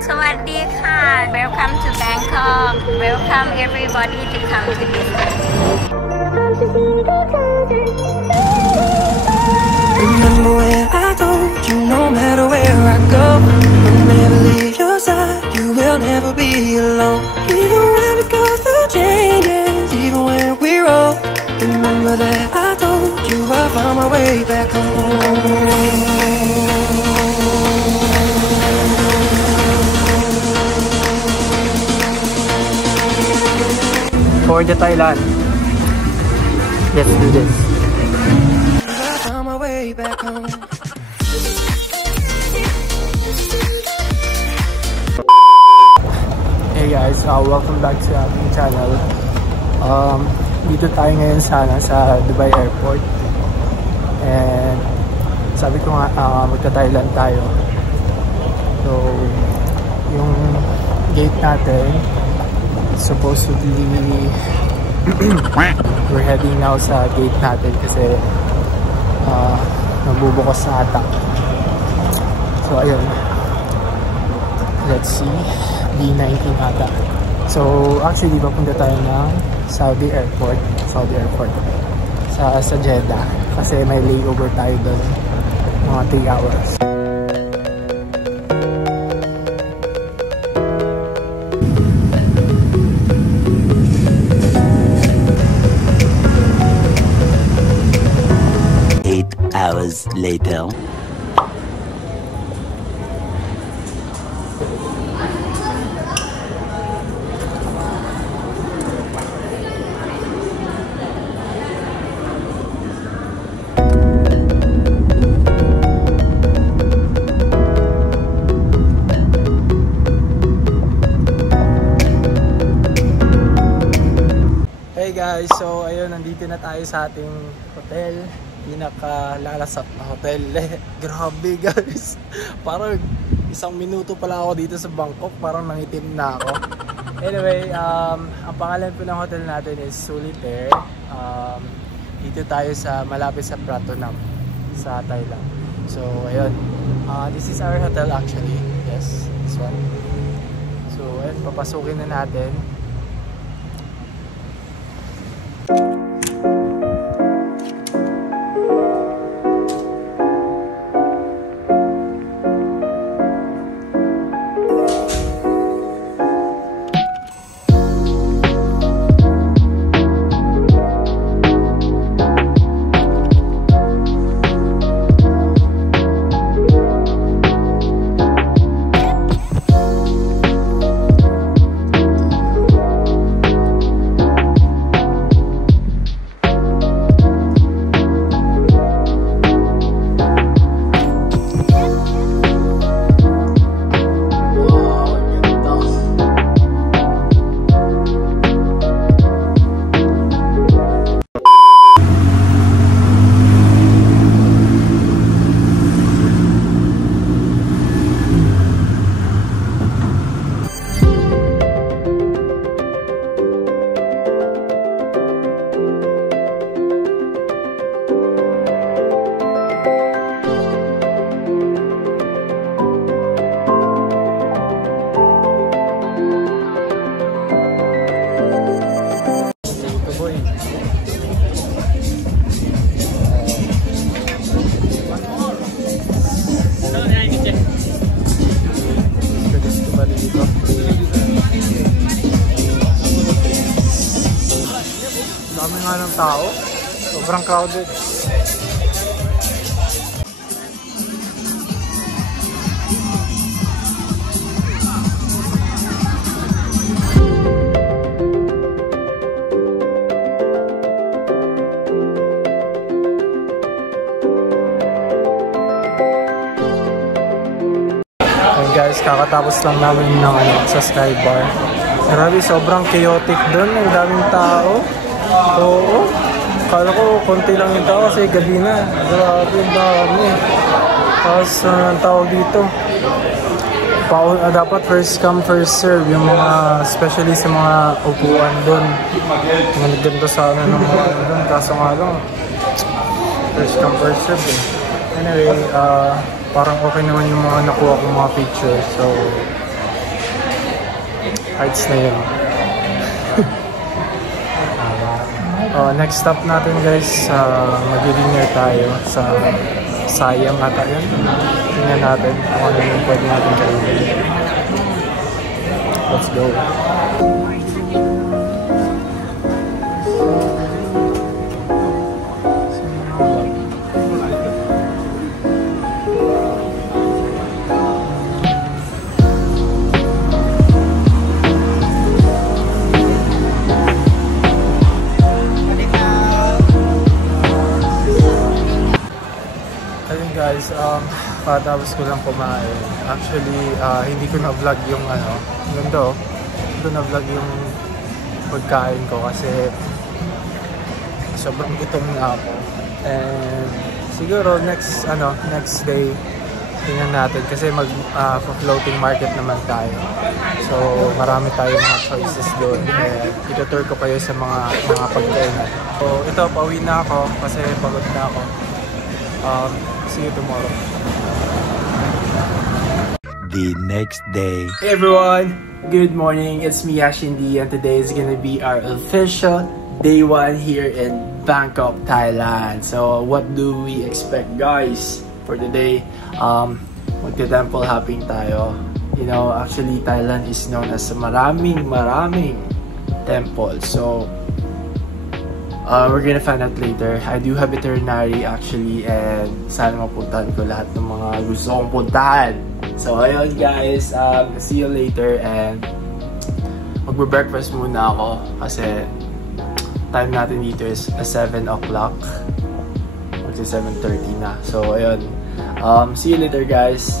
Sawadee ka. Welcome to Bangkok. Welcome everybody to come to visit. Remember when I told you no matter where I go, I'll never leave your side. You will never be alone. Even when we go through changes, even when we're old. Remember that I told you I found my way back home. For the Thailand. Let's do this. I found my way back home. Hey guys, welcome back to our channel. Dito tayo ngayon sa Dubai Airport. And sabi ko nga magta-Thailand tayo. So yung gate natin supposedly we're heading now sa gate natin kasi nagbubukas na ata. So ayun, let's see, B19 ata. So actually papunta tayo ng Saudi Airport sa Jeddah kasi may layover tayo doon mga 3 hours. Hours later. Hey guys, so ayun, nandito na tayo sa ating hotel. Pinakalalasap na hotel. Grabe guys, parang 1 minuto pala ako dito sa Bangkok, parang nangitim na ako. Anyway, ang pangalan po ng hotel natin is Solitaire. Dito tayo sa malapit sa Pratunam sa Thailand. So ayun, this is our hotel actually. Yes, this one. So ayun, papasukin na natin. Dami nga ng tao, sobrang crowded. And guys, kakatapos lang namin ng sa Sky Bar. Grabe, sobrang chaotic doon, ang daming tao. Oo, kala ko konti lang yung tao kasi gabi na. Grabe, ang dami. Tapos ang tawag dito, dapat first come first serve yung mga, especially sa mga upuan doon. Mga ganito sa ano ng mga ano doon, kaso nga lang first come first serve eh. Anyway, parang okay naman yung mga nakuha kong mga pictures. So Cards na yun. Next stop natin guys, mag-dinner tayo sa Siam ata yun. Tingnan natin kung ano yung pwede natin kainin. Let's go. Guys, patapos ko lang kumain. Actually, hindi ko na-vlog yung ganda, hindi ko na-vlog yung pagkain ko kasi sobrang gutom na ako. And siguro next day tingnan natin kasi mag-floating market naman tayo. So, marami tayong mga choices doon. And itutur ko kayo sa mga pagkainan. So, ito, pauwi na ako kasi pagod na ako. See you tomorrow. The next day. Hey everyone, good morning. It's me, Ashindi, and today is gonna be our official day 1 here in Bangkok, Thailand. So, what do we expect, guys, for today? Magte-temple hopping tayo. You know, actually, Thailand is known as maraming temples. So, we're gonna find out later. I do have itinerary actually, and sana mapuntahan ko lahat ng mga gusto kong puntahan. So ayun guys, see you later, and magbe-breakfast muna ako kasi time natin dito is 7 o'clock. Magsi 7:30 na. So ayun, see you later guys.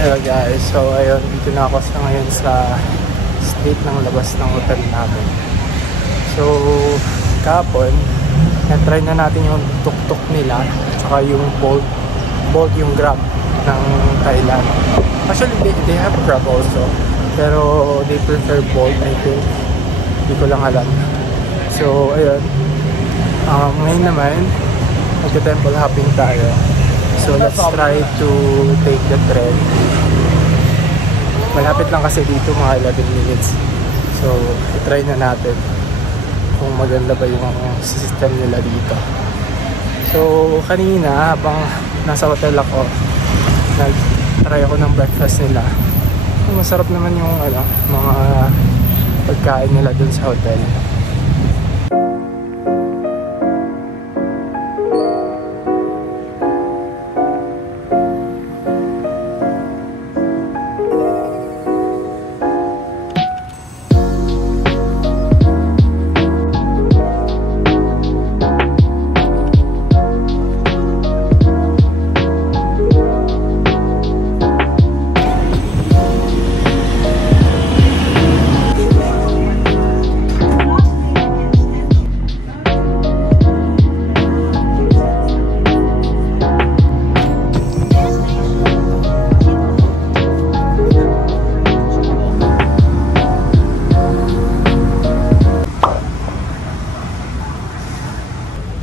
Hello guys, so ayun, dito na ako ngayon sa street ng labas ng hotel namin. So, kahapon, na-try na natin yung tuk-tuk nila, saka yung Bolt yung Grab ng Thailand. Actually, they have Grab also, pero they prefer Bolt, I think. Hindi ko lang alam. So, ayun. Ngayon naman, magte-temple hopping tayo. So let's try to take the train. Malapit lang kasi dito, mga 11 minutes. So i-try na natin kung maganda ba yung system nila dito. So kanina habang nasa hotel ako, nag-try ako ng breakfast nila. Masarap naman yung mga pagkain nila dun sa hotel.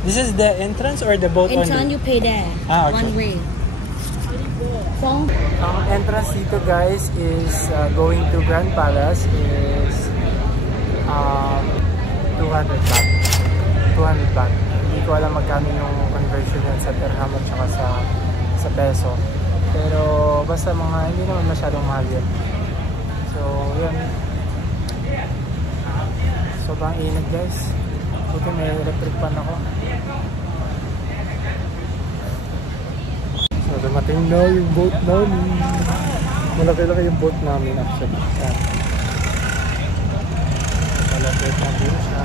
This is the entrance or the boat entrance only? You pay there. Okay. One way. Ang entrance dito guys is going to Grand Palace is 200 baht. 200 baht. Hindi ko alam magkano yung conversion yan sa dirham at saka sa peso. Pero basta hindi naman masyadong mahal yun. So yun. Sobrang init guys. Buti may electric fan ako. So dumating na yung boat namin. Malaki-laki yung boat namin actually. Yan. Malapit na din siya.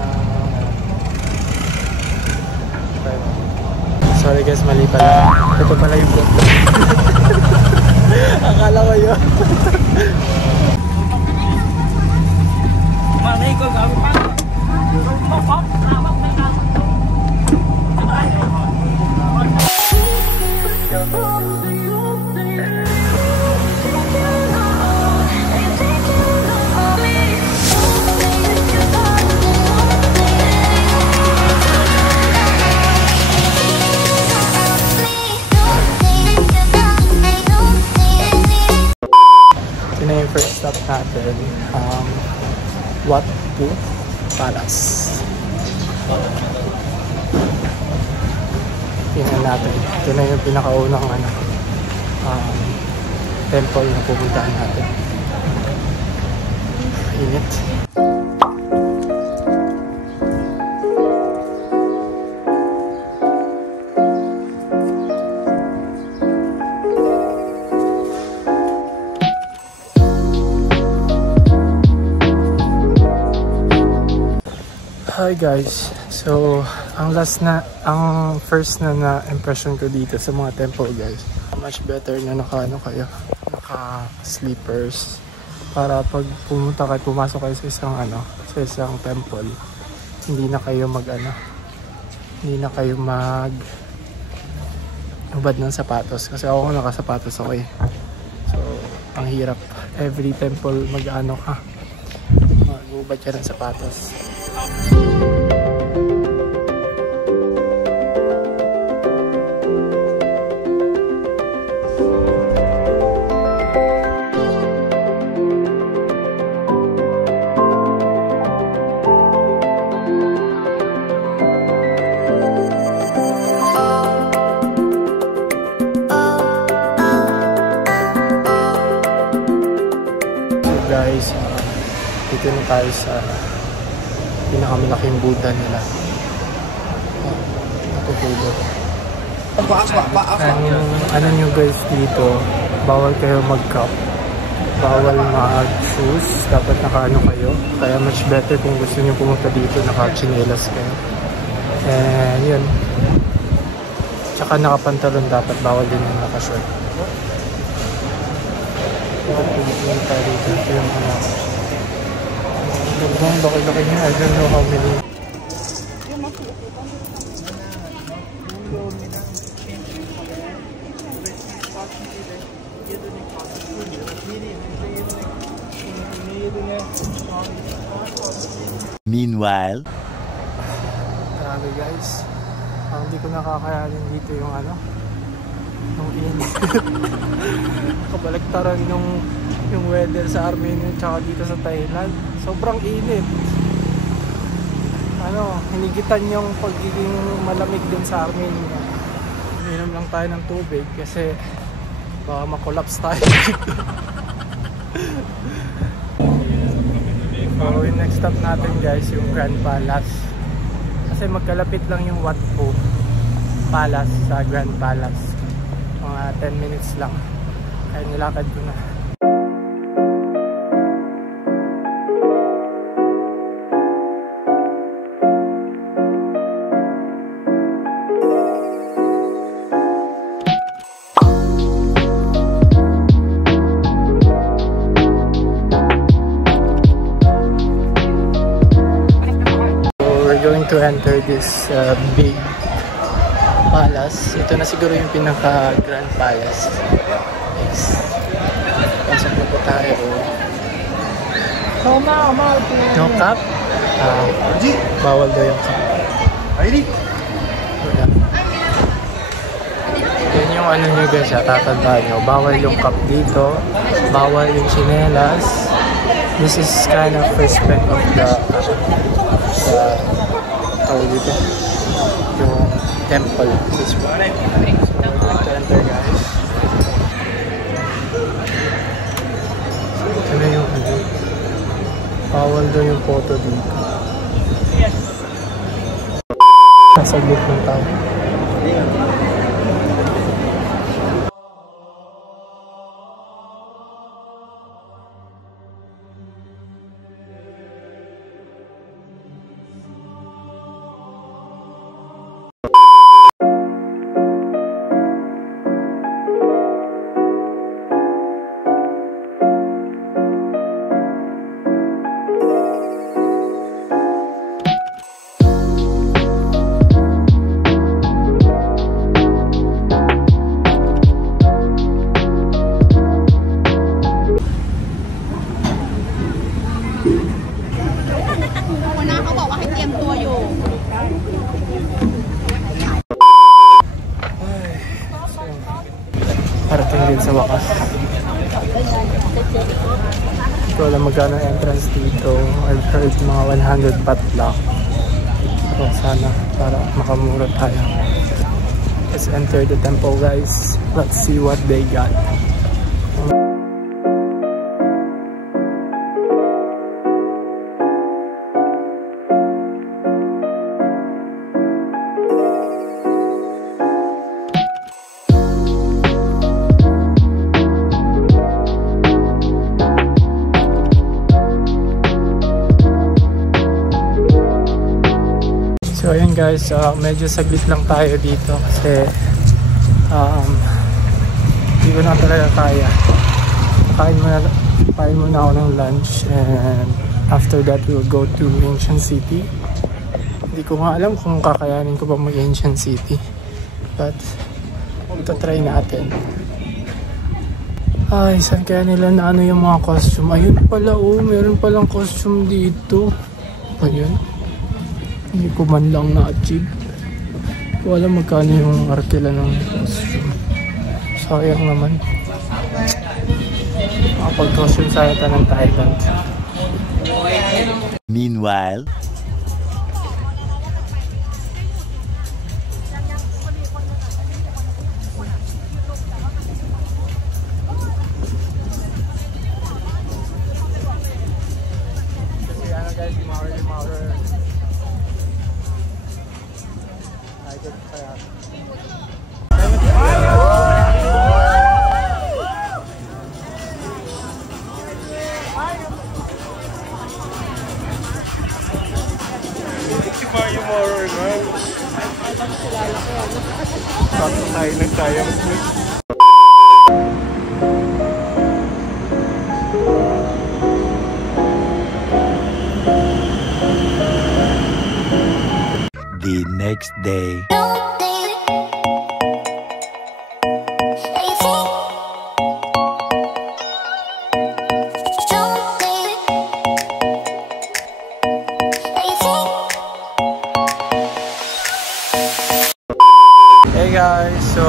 Sorry guys, mali pala. Ito pala yung boat. Akala ko yun. Malay ko gawin pa. yung first stop natin. Wat Pho Palace. Tingnan natin. Ito na yung pinakaunang temple na pupuntahan natin. Init. Hi guys, so ang first na impression ko dito sa mga temple guys, much better na naka sleepers para pag pumasok kayo sa isang temple, hindi na kayo hubad ng sapatos, kasi ako nakasapatos ako eh. So ang hirap every temple maghubad ka ng sapatos. Guys, dito na tayo sa pinakamalaking Buddha nila. Natutulog. Ano nyo guys dito, bawal kayo mag-cup, bawal mag-shoes, dapat naka-ano kayo. Kaya much better kung gusto nyo pumunta dito, naka-chinelas kayo. And yun. Tsaka naka-pantalon dapat, bawal din yung naka-short. Ito yung gandang laki-laki niya. I don't know how many. Meanwhile, grabe guys, hindi ko nakakayanin dito yung init. Kabaliktaran yung weather sa Armenia tsaka dito sa Thailand. Sobrang init. Hinigitan yung pagiging malamig din sa Armenia. Minom lang tayo ng tubig kasi baka ma-collapse tayo. So yung next stop natin guys, yung Grand Palace. Kasi magkalapit lang yung Wat Pho Palace sa Grand Palace. Mga 10 minutes lang. Kaya nilakad ko na. Going to enter this big palace. Ito na siguro yung pinaka Grand Palace. Yes. Pasok na po tayo. No cup? Bawal daw yung cup. Yan yung nyo guys, tatandaan nyo. Bawal yung cup dito. Bawal yung chinelas. This is kind of respect of the dito yung temple. This one. So we're going to enter guys. Ito na yung bawal daw yung photo dito. Nasaglit ng tao. Hindi ko alam magkano entrance dito. I've heard mga 100 baht lang. So sana para makamura tayo. Let's enter the temple, guys. Let's see what they got. So ayan guys, medyo saglit lang tayo dito kasi hindi ko na talaga kaya. Kain muna ako ng lunch and after that we'll go to Ancient City. Hindi ko nga alam kung kakayanin ko pa mag Ancient City, but ito try natin. Ay, saan kaya nila na ano yung mga costume? Ayun pala, oh, meron palang costume dito. Ayun. Hindi ko man lang na-achieve. Wala magkano yung arkila ng costume. Sayang naman. Makapag-costume sa ito ng Thailand. Meanwhile, kasi ano guys, Maurer. the next day. Hey guys, so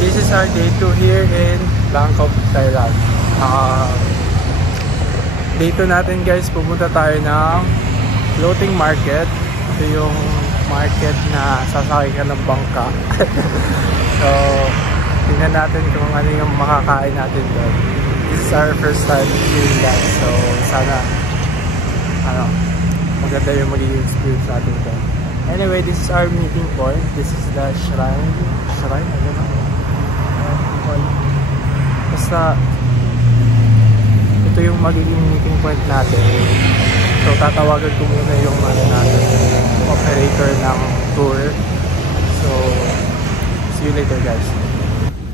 this is our day 2 here in Bangkok, Thailand. Day 2 natin guys, pupunta tayo ng floating market. Ito yung market na sasakay ka ng bangka. So tingnan natin kung ano yung makakain natin doon. This is our first time doing that, so sana maganda yung magiging experience natin doon. Anyway, this is our meeting point. This is the shrine. I don't know. Basta ito yung magiging meeting point natin. So tatawagan ko muna yung operator ng tour. So see you later guys.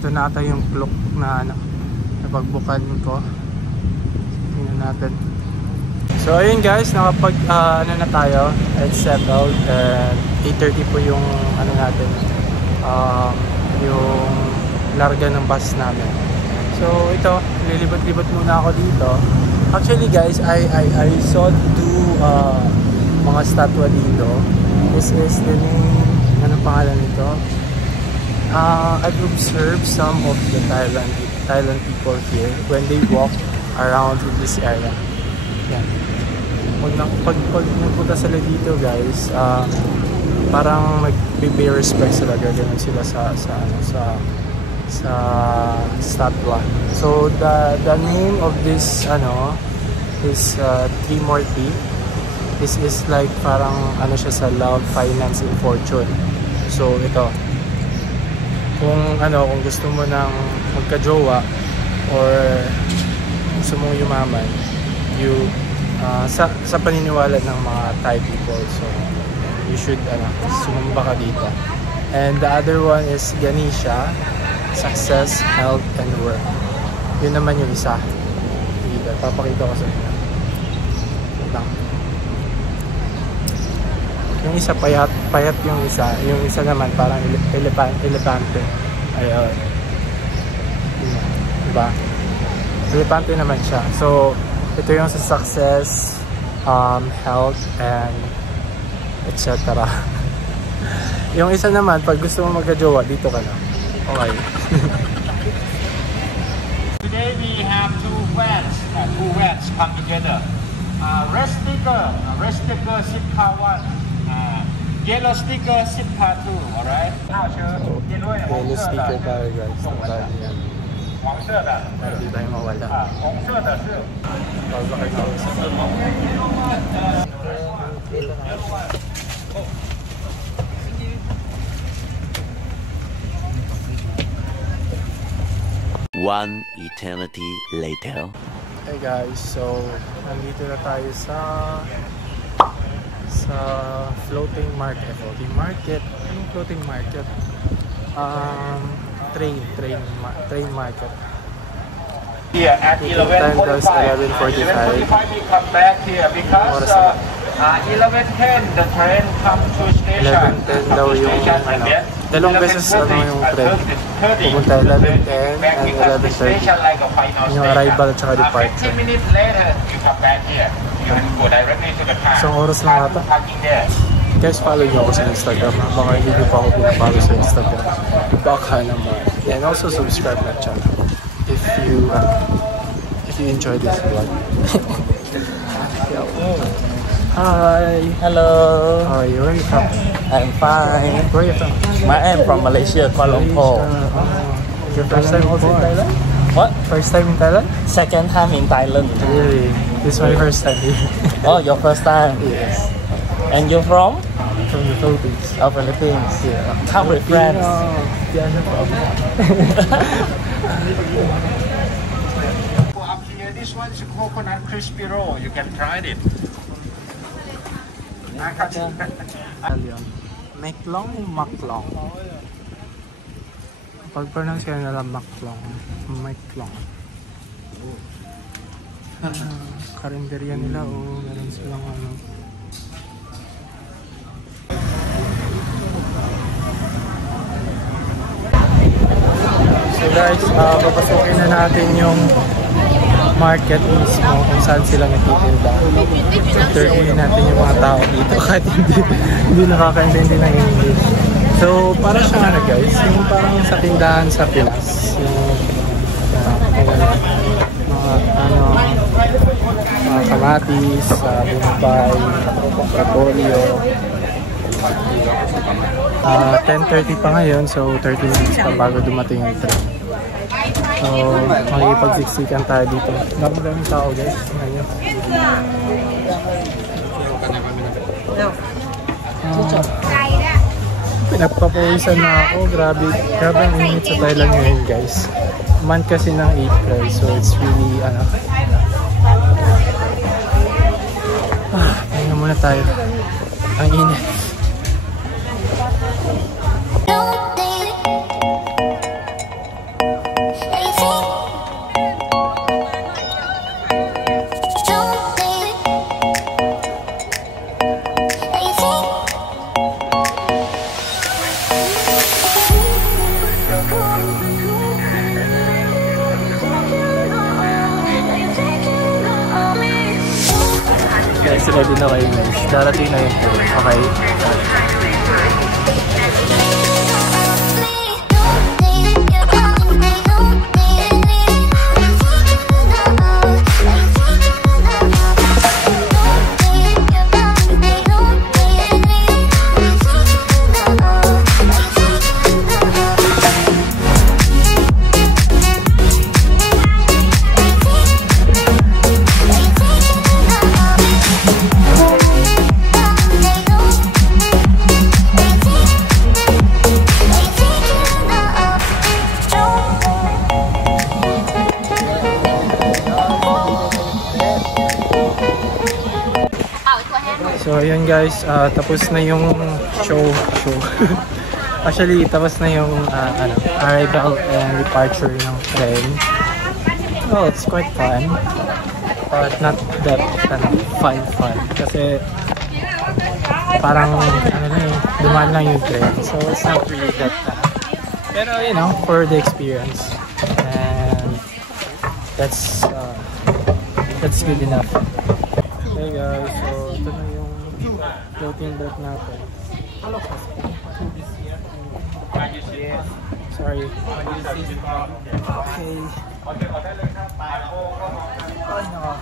Ito na ata yung clock na napagbukan ko. Tingnan natin. So ayun guys, nakapag na tayo, it's settled and 8:30 po yung natin, yung larga ng bus namin. So ito, lilibot-libot muna ako dito. Actually guys, I saw two mga statwa dito. This is the name, anong pangalan nito? I've observed some of the Thailand people here when they walk around in this area. Yan. Pag nagpunta sila dito guys, parang nag-pay respect sila, gagawin sila sa statwa. So the name of this is Trimurti. This is like parang siya sa love, finance, and fortune. So ito, kung gusto mo nang magka-jowa or gusto mong yumaman, sa paniniwala ng mga Thai people, so you should sumamba ka dito. And the other one is Ganesha, success, health, and work. Yun naman yung isa dito. Papakita ko sa inyo. Yung isa payat yung isa. Yung isa naman parang elepante. Ayun. Diba? Elepante naman siya. So ito yung sa success, health, and etc. Yung isa naman, pag gusto mo magka-jowa, dito ka na. Okay. Today we have two vans, two vans come together. Red sticker, SIP car 1. Yellow sticker, SIP car 2. Alright. Yellow sticker tayo guys. Tandaan yan. 黄色的 Para di tayo mawala. 红色的是 Paglaki tayo sa One eternity later. Hey guys, so nandito na tayo sa floating market. Floating market? Anong floating market? Train market. Here at 11:45. 11:45 we come back here because 11:10 the train come to station. 11:10 daw yung dalawang beses yung train. Pumunta 11:10 and 11:30. Yung arrival at saka departure. 15 minutes later you come back here. You go directly to the car. Isang oras lang ata. Parking there. Guys, follow nyo ako sa Instagram. Baka hindi nyo pa ako pinapollow sa Instagram. Baka naman. And also subscribe na channel if you enjoy this vlog. Hi. Hello. How are you? Where are you from? I'm fine. Where are you from? I'm from Malaysia, Kuala Lumpur. Your first time also in Thailand? What? First time in Thailand? Second time in Thailand. Really? This is my first time here. Oh, your first time? Yes. And you from? From the Philippines. Oh, Philippines. Yeah. Come with friends. Yeah, no problem. Up here, this one is a coconut crispy roll. You can try it. Italian. Meklong o Maklong? Pag-pronounce ka nila Maklong. Meklong. Karinderya nila o meron silang ano. So guys, papasukin na natin yung market mismo kung saan sila nagtitinda. Interviewin natin yung mga tao dito kahit hindi nakakaintindi ng English. So para siyang ano guys, yung parang sa tindahan sa Pinas. Yung mga kamatis, bumbay, repolyo. 10:30 pa ngayon, so 30 minutes pa bago dumating yung train. So, makikipagsiksikan tayo dito. Daming tao guys. Ngayon. Pinagpapawisan na ako. Grabe ang init sa Thailand ngayon guys. Month kasi ng April, so it's really pahinga muna tayo. Ang init. Guys, ready na kayo guys. Darating na yung train. Okay. So ayun guys, tapos na yung show. Actually, tapos na yung arrival and departure ng train. Well, it's quite fun, but not that fun. Kasi parang dumaan lang yung train. So it's not really that pero you know, for the experience, and that's good enough. Hey guys, so ito na yung floating boat natin. Sorry. Okay. อเชิญก่อนได้เลยครับ8 โมงก็มองกัน Ay, naka.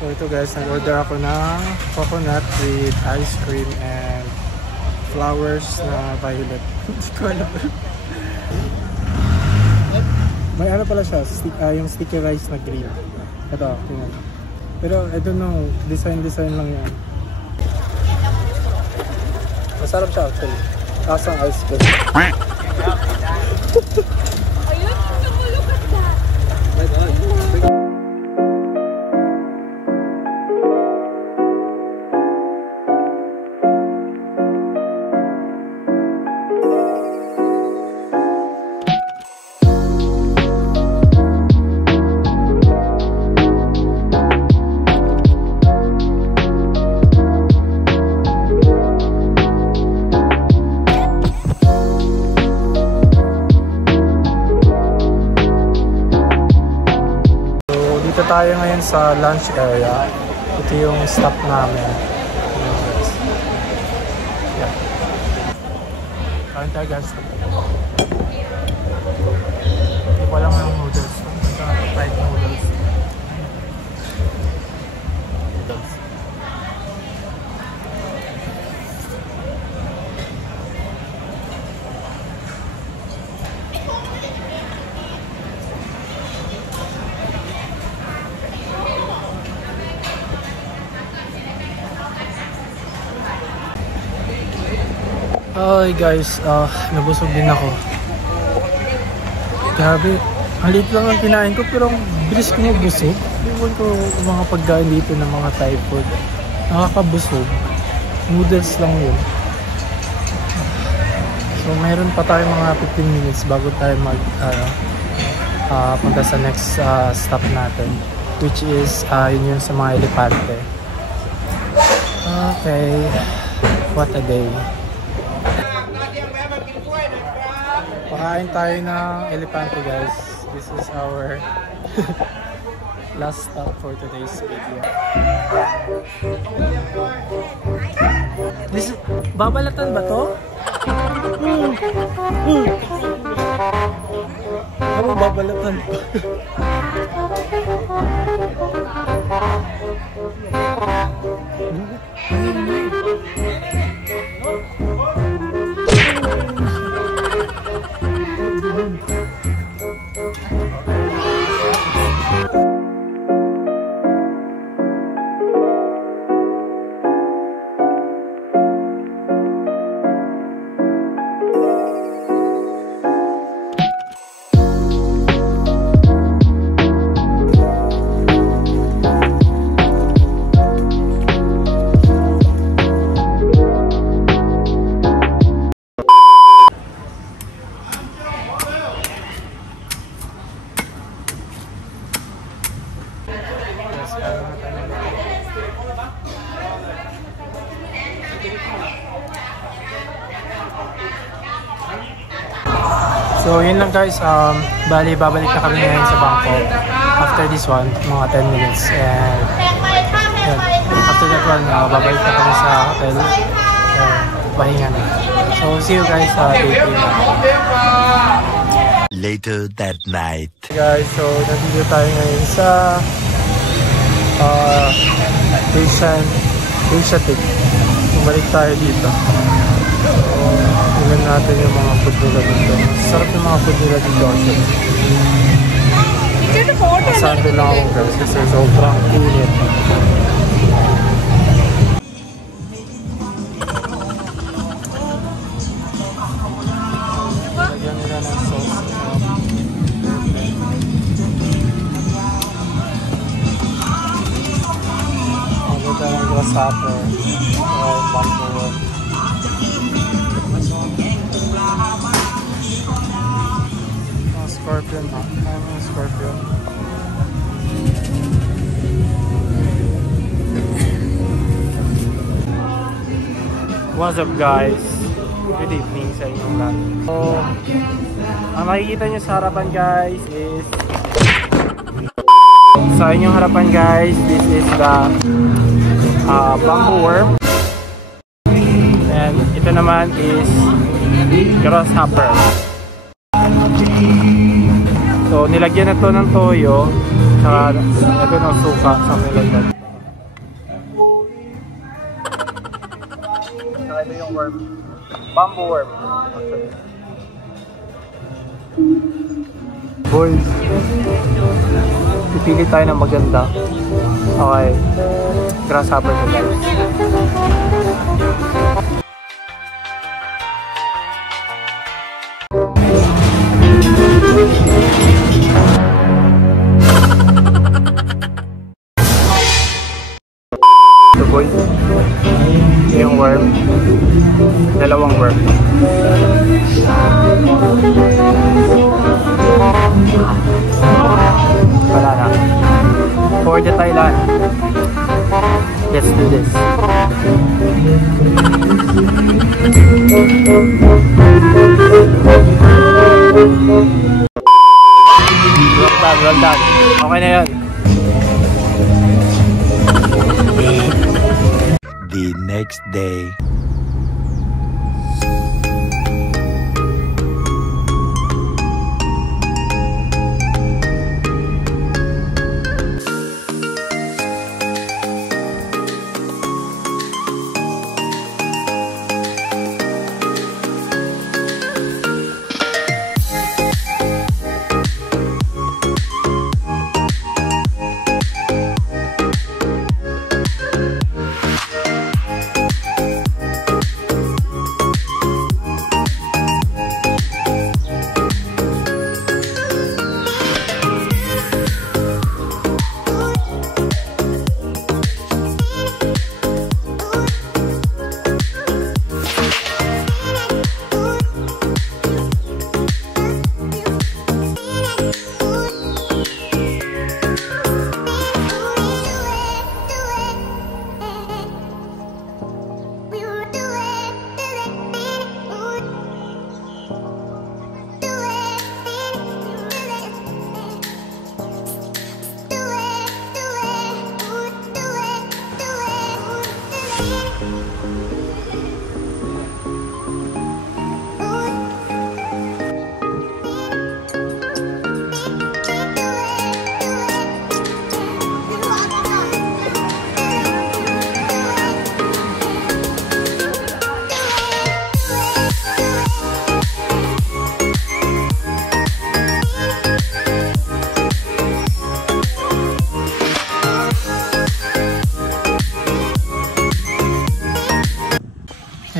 So ito guys, nag-order ako ng coconut with ice cream and flowers na violet. Hindi ko alam. May ano pala siya, yung sticky rice na green. Ito, tingnan. Pero I don't know, design lang yan. Masarap siya actually. Kasang ice cream. Dito tayo ngayon sa lunch area. Ito yung stop namin. Yeah. Kain tayo guys. Walang ng noodles. Fried noodles. Hi guys, nabusog din ako. Grabe, ang liit lang ang kinain ko pero ang bilis ko mabusog. Iwan ko mga pagkain dito ng mga Thai food. Nakakabusog. Noodles lang yun. So mayroon pa tayo mga 15 minutes bago tayo punta sa next stop natin. Which is yun yung sa mga elepante. Okay, what a day. Pakain tayo ng elepante guys. This is our last stop for today's video. This, babalatan ba to? Ano babalatan pa? So yun lang guys, bali babalik na kami ngayon sa Bangkok after this one, mga 10 minutes, and yun, after that one, babalik na kami sa hotel and pahinga na. So see you guys sa day 3. Later that night. Hey guys, so nandito tayo ngayon sa Asiatic. Bumalik tayo dito. So, Tingnan natin yung mga food nila dito. Sarap yung mga food nila dito actually. Masante lang ako guys kasi sobrang init. Lagyan nila ng sauce. Ano tayo ng grasshopper or bamboo. Scorpion, ha? Ano yung scorpion? What's up guys? Good evening sa inyong lahat. So, ang makikita nyo sa harapan guys is sa inyong harapan guys, this is the bamboo worm. And ito naman is grasshopper. So, nilagyan na to ng toyo, saka ito ng suka, something like that. Saka ito yung worm. Bamboo worm, actually. Boys, pipili tayo ng maganda. Okay. Grasshopper na guys. So boys, yung worm, dalawang worm. Wala na. For the Thailand, let's do this. Well done. Okay na yun. The next day.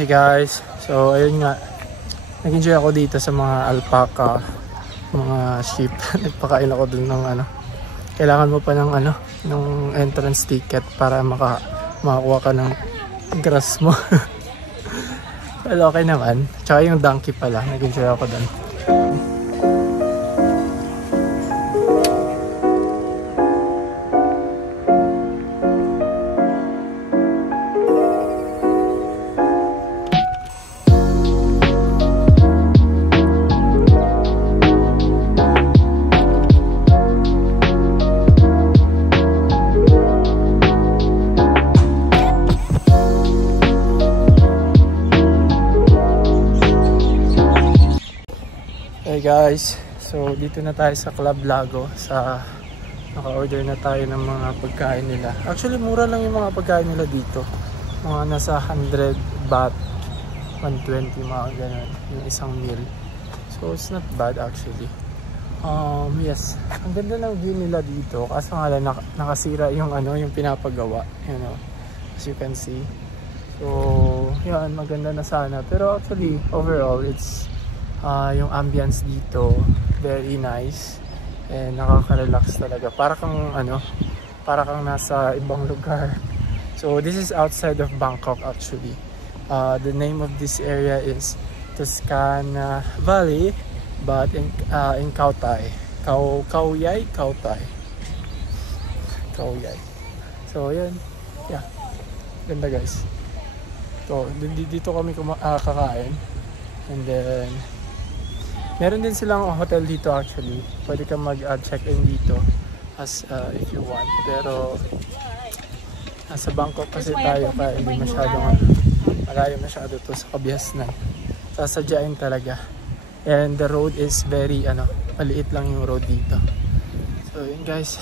Hey guys, so ayun nga, nag-enjoy ako dito sa mga alpaca, mga sheep. Nagpakain ako dun ng ano, kailangan mo pa ng ano, ng entrance ticket para makakuha ka ng grass mo. Well, okay naman. Tsaka yung donkey pala, nag-enjoy ako dun. Hey guys, so dito na tayo sa Club Lago. Naka-order na tayo ng mga pagkain nila. Actually mura lang yung mga pagkain nila dito, mga nasa 100 baht 120 mga ganun yung isang meal. So it's not bad actually. Yes, ang ganda ng view nila dito kaso nga lang nakasira yung yung pinapagawa, you know, as you can see. So yan, maganda na sana, pero actually overall it's yung ambience dito very nice and nakaka-relax talaga, para kang nasa ibang lugar. So this is outside of Bangkok actually. The name of this area is Toscana Valley, but in Khao Thai. Khao Yai. So yan, yeah, ganda guys. So dito kami kakain, and then meron din silang hotel dito actually. Pwede kang mag-check-in dito as if you want, pero nasa Bangkok kasi tayo kaya hindi masyadong malayo masyado to sa Kabiasnan. Sasadyain talaga. And the road is very maliit lang yung road dito. So yun guys,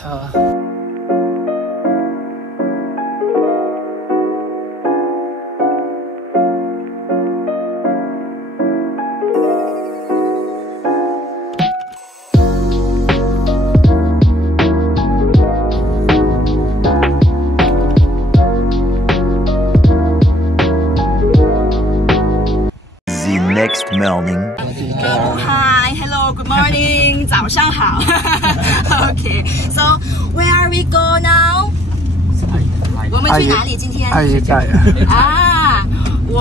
Next morning. Hi, hello, good morning. 早上好. Okay, so where are we go now? 我们去哪里今天？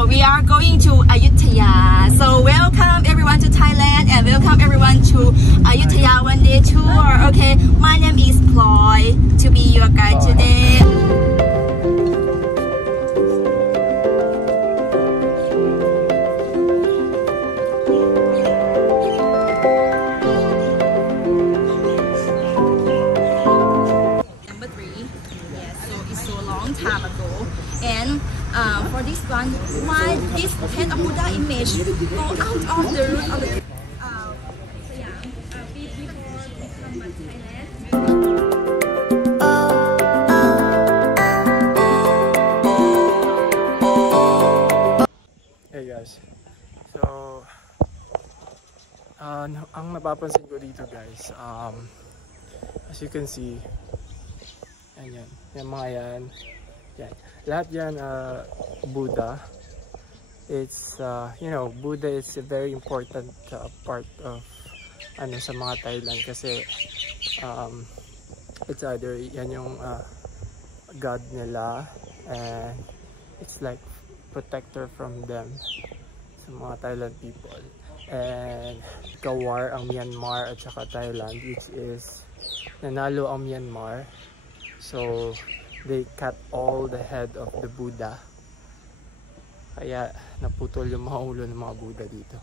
we are going to Ayutthaya. So welcome everyone to Thailand and welcome everyone to Ayutthaya one day tour. Okay, my name is Ploy to be your guide today. Time ago, and for this one, why this head of Buddha image go out of the root of the Siam before become Thailand. Hey guys, so ang napapansin ko dito guys, as you can see, ayan, yung mga yan. Yan. Lahat yan Buddha. It's you know, Buddha is a very important part of sa mga Thailand kasi it's either yan yung god nila, and it's like protector from them sa mga Thailand people. And kawar ang Myanmar at saka Thailand, which is nanalo ang Myanmar, so they cut all the head of the Buddha. Kaya naputol yung mga ulo ng mga Buddha dito.